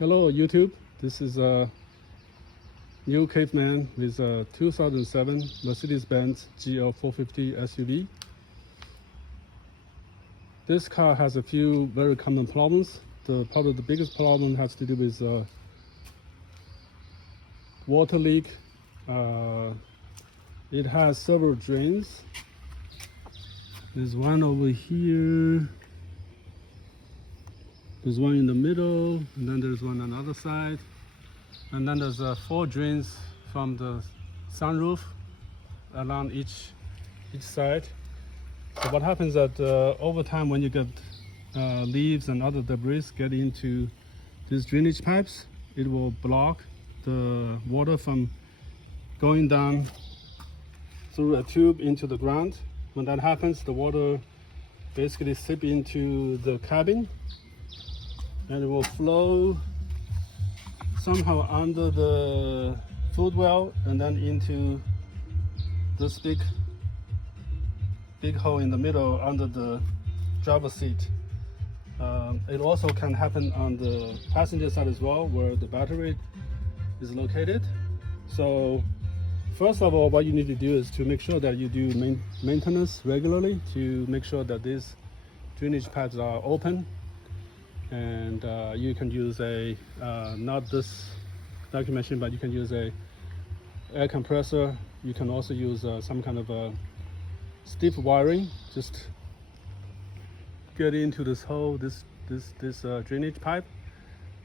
Hello YouTube, this is a new caveman with a 2007 Mercedes-Benz GL450 SUV. This car has a few very common problems. Probably the biggest problem has to do with water leak. It has several drains. There's one over here. There's one in the middle, and then there's one on the other side. And then there's 4 drains from the sunroof along each side. So what happens that over time when you get leaves and other debris get into these drainage pipes, it will block the water from going down through a tube into the ground. When that happens, the water basically seep into the cabin, and it will flow somehow under the foot well and then into this big hole in the middle under the driver's seat. It also can happen on the passenger side as well, where the battery is located. So first of all, what you need to do is to make sure that you do maintenance regularly to make sure that these drainage pipes are open. And you can use a not this vacuum machine, but you can use a air compressor. You can also use some kind of stiff wiring. Just get into this hole, this drainage pipe,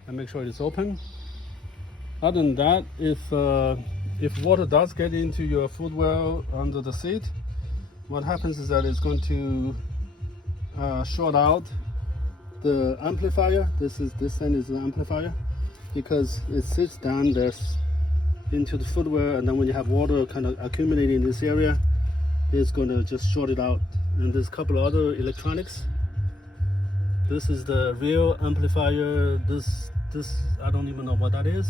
and make sure it's open. Other than that, if water does get into your footwell under the seat, what happens is that it's going to short out the amplifier. This end is the amplifier, because it sits down there into the footwell, and then when you have water kind of accumulating in this area, it's going to just short it out. And there's a couple of other electronics. This is the real amplifier. This I don't even know what that is.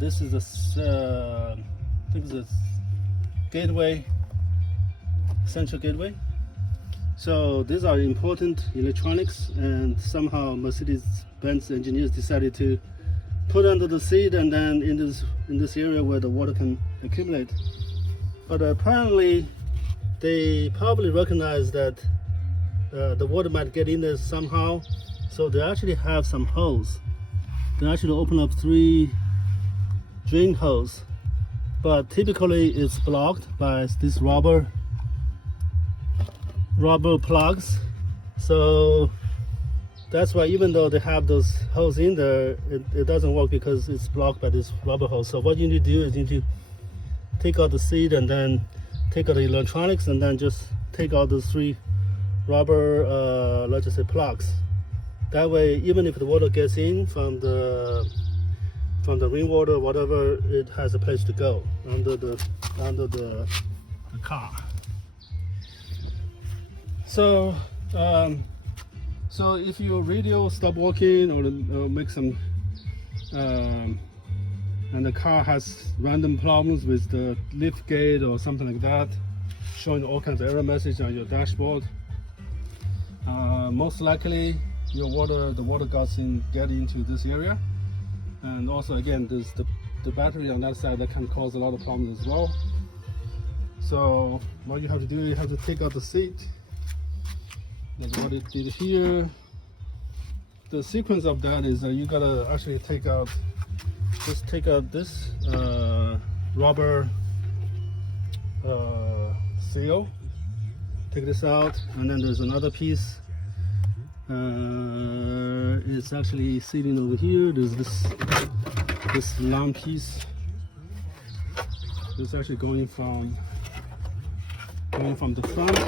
This is I think it's a gateway, central gateway. So these are important electronics, and somehow Mercedes-Benz engineers decided to put under the seat and then in this area where the water can accumulate. But apparently they probably recognize that the water might get in there somehow, so they actually have some holes. They actually open up 3 drain holes, but typically it's blocked by this rubber plugs. So that's why even though they have those holes in there, it doesn't work because it's blocked by this rubber hose. So what you need to do is you need to take out the seat and then take out the electronics, and then just take out those 3 rubber let's just say plugs. That way, even if the water gets in from the rainwater, whatever, it has a place to go under the car. So if your radio stop working or make some and the car has random problems with the liftgate or something like that, showing all kinds of error message on your dashboard, most likely the water get into this area. And also, again, there's the battery on that side that can cause a lot of problems as well. So what you have to do, you have to take out the seat, like what it did here. The sequence of that is you gotta actually take out this rubber seal. Take this out, and then there's another piece. It's actually sitting over here. There's this long piece. It's actually going from the front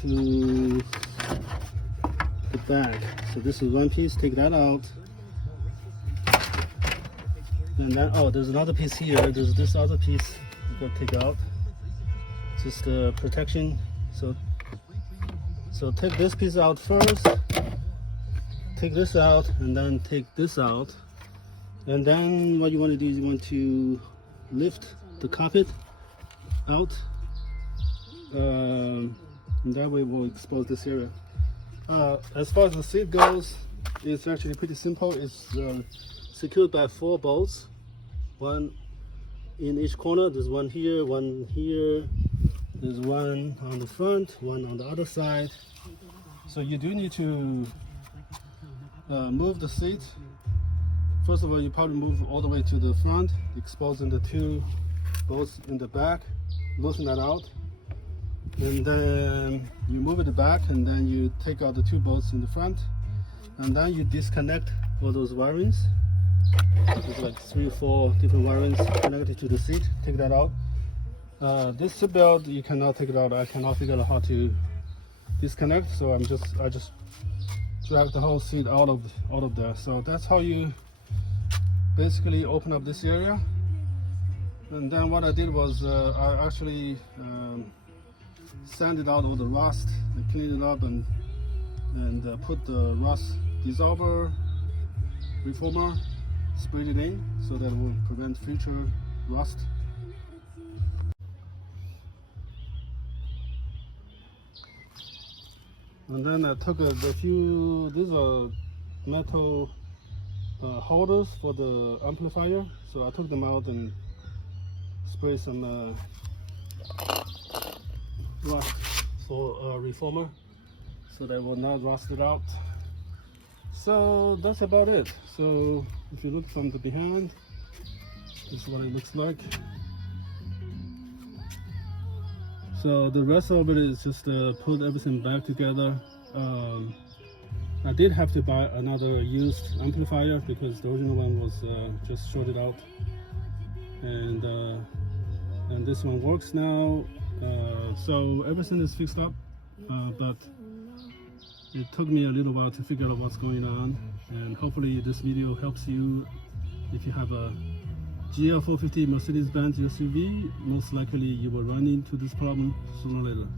to the back. So this is one piece. Take that out. And then there's another piece here. There's this other piece you gotta take out. Just the protection. So take this piece out first, take this out, and then take this out. And then what you want to do is you want to lift the carpet out. And that way we'll expose this area. As far as the seat goes, it's actually pretty simple. It's secured by 4 bolts, one in each corner. There's one here, there's one on the front, one on the other side. So you do need to move the seat. First of all, you probably move all the way to the front, exposing the 2 bolts in the back, loosen that out. And then you move it back, and then you take out the 2 bolts in the front, and then you disconnect all those wirings. There's like 3 or 4 different wirings connected to the seat. Take that out. This seat belt, you cannot take it out. I cannot figure out how to disconnect, so I just drag the whole seat out of there. So that's how you basically open up this area. And then what I did was I actually sanded out all the rust and cleaned it up, and put the rust dissolver reformer, sprayed it in so that it will prevent future rust. And then I took a few, these are metal holders for the amplifier, so I took them out and sprayed some rust for reformer so that it will not rust it out. So that's about it. So if you look from the behind, this is what it looks like. So the rest of it is just put everything back together. I did have to buy another used amplifier because the original one was just shorted out, and this one works now. So everything is fixed up, but it took me a little while to figure out what's going on, and hopefully this video helps you. If you have a GL450 Mercedes-Benz SUV, most likely you will run into this problem sooner or later.